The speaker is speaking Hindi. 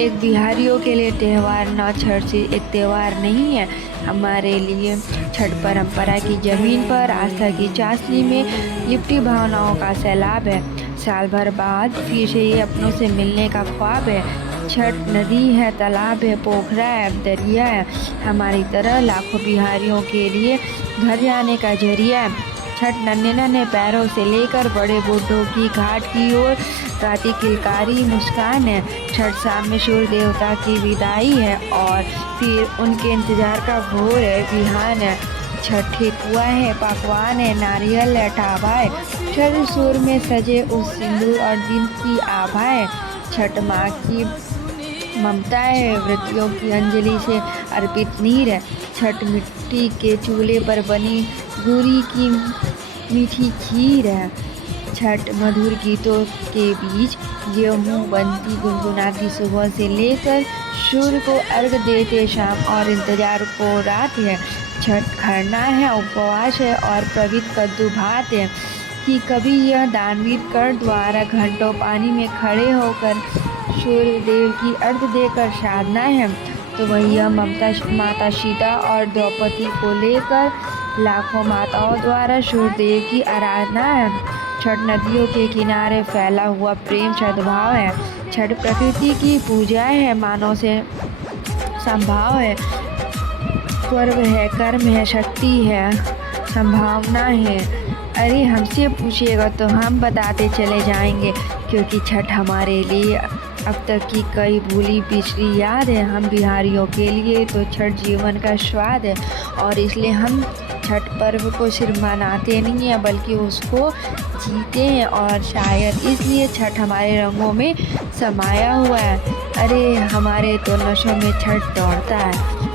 एक बिहारियों के लिए त्यौहार न छठ से एक त्यौहार नहीं है। हमारे लिए छठ परंपरा की ज़मीन पर आस्था की चाशनी में लिपटी भावनाओं का सैलाब है। साल भर बाद फिर से ये अपनों से मिलने का ख्वाब है। छठ नदी है, तालाब है, पोखरा है, दरिया है। हमारी तरह लाखों बिहारियों के लिए घर जाने का जरिया है। छठ नन्हे नन्हे पैरों से लेकर बड़े बूढ़ों की घाट की ओर राती किलकारी मुस्कान है। छठ शाम में सूर्य देवता की विदाई है और फिर उनके इंतजार का भोर है, बिहान है। छठ ठेकुआ है, पकवान है, नारियल है, ठाबा है। छठ सुर में सजे उस सिंदूर और दिन की आभा है। छठ माँ की ममता है, व्रतियों की अंजलि से अर्पित नीर है। छठ मिट्टी के चूल्हे पर बनी गुरी की मीठी खीर है। छठ मधुर गीतों के बीच गेहूँ बनती गुनगुनाती सुबह से लेकर सूर्य को अर्घ देते शाम और इंतजार को रात है। छठ खरना है, उपवास है और पवित्र कद्दू भात है कि कभी यह दानवीर कर द्वारा घंटों पानी में खड़े होकर सूर्य देव की अर्घ देकर साधना है, तो वही यह ममता माता सीता और द्रौपदी को लेकर लाखों माताओं द्वारा सूर्य देव की आराधना है। छठ नदियों के किनारे फैला हुआ प्रेम सद्भाव है। छठ प्रकृति की पूजा है, मानव से संभाव है। पर्व है, कर्म है, शक्ति है, संभावना है। अरे हमसे पूछिएगा तो हम बताते चले जाएंगे, क्योंकि छठ हमारे लिए अब तक की कई भूली पिछली याद है। हम बिहारियों के लिए तो छठ जीवन का स्वाद है और इसलिए हम छठ पर्व को सिर्फ मनाते नहीं हैं बल्कि उसको जीते हैं, और शायद इसलिए छठ हमारे रंगों में समाया हुआ है। अरे हमारे तो नशों में छठ दौड़ता है।